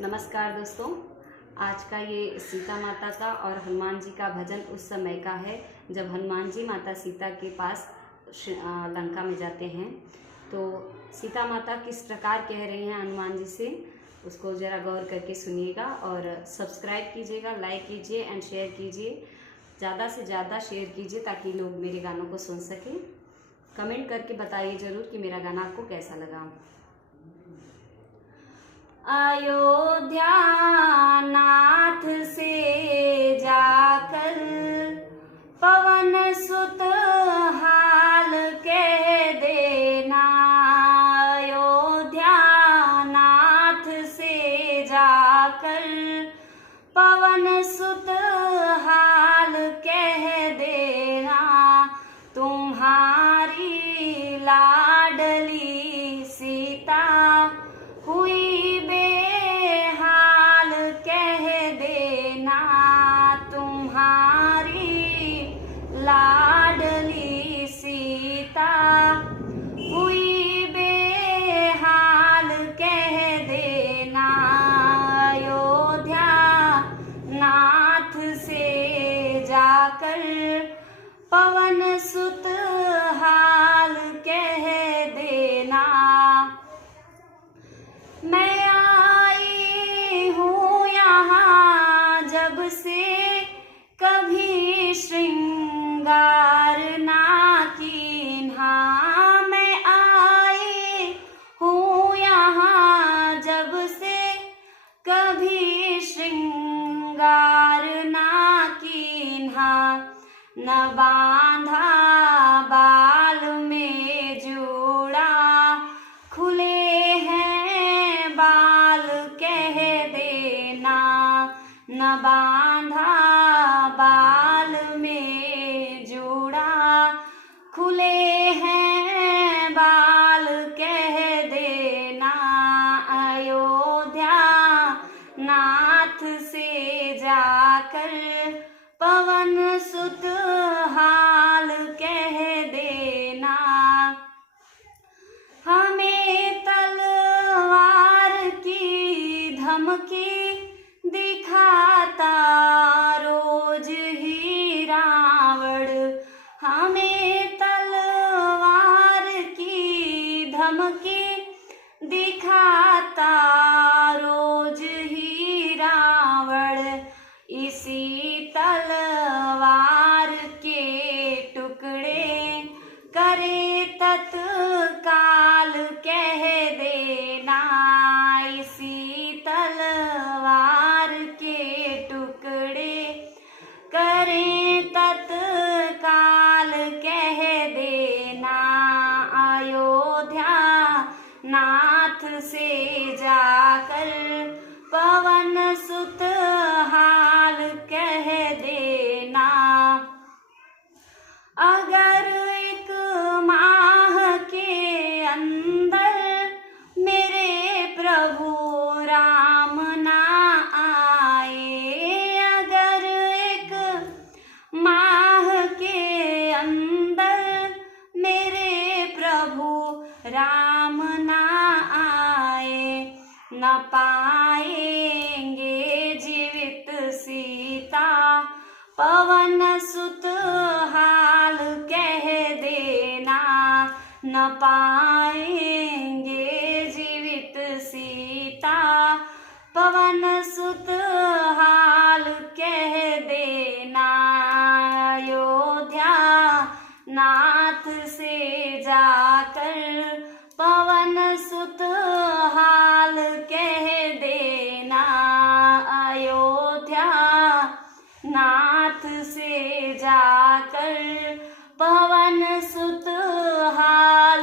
नमस्कार दोस्तों, आज का ये सीता माता का और हनुमान जी का भजन उस समय का है जब हनुमान जी माता सीता के पास लंका में जाते हैं। तो सीता माता किस प्रकार कह रही हैं हनुमान जी से, उसको ज़रा गौर करके सुनिएगा और सब्सक्राइब कीजिएगा, लाइक कीजिए एंड शेयर कीजिए। ज़्यादा से ज़्यादा शेयर कीजिए ताकि लोग मेरे गानों को सुन सकें। कमेंट करके बताइए ज़रूर कि मेरा गाना आपको कैसा लगा। अयोध्या नाथ से जाकर पवन सुत हाल कह देना। अयोध्या नाथ से जाकर पवन सुत हाल कह देना। तुम्हारी लाडली सीता हुई बेहाल कह देना। तुम्हारी लाडली सीता हुई बेहाल कह देना। अयोध्या नाथ से जाकर पवन सुत हाल कह देना। मैं आई हूँ यहाँ जब से कभी श्रृंगार ना कीन्हा। मैं आई हूँ यहाँ जब से कभी श्रृंगार ना कीन्हा। न बांधा बाल में जूड़ा खुले हैं बाल कह देना। न बांधा बाल में जूड़ा खुले हैं बाल कह देना। अयोध्या नाथ से जाकर पवन सुत हाल कह देना। हमें तलवार की धमकी दिखाता रोज ही रावण। हमें तलवार की धमकी दिखाता रोज ही रावण। इसी तलवार के टुकड़े करे तत्काल कह देना। इसी तलवार के टुकड़े करे तत्काल कह देना। अयोध्या नाथ से जाकर पवन सुत हाल कह देना। अगर एक माह के अंदर मेरे प्रभु राम ना आए। अगर एक माह के अंदर मेरे प्रभु राम ना आए। न पाएंगे जीवित सीता पवन सुत हाल कह देना। न पाएंगे जीवित सीता पवन सुत हाल कह देना। अयोध्या ना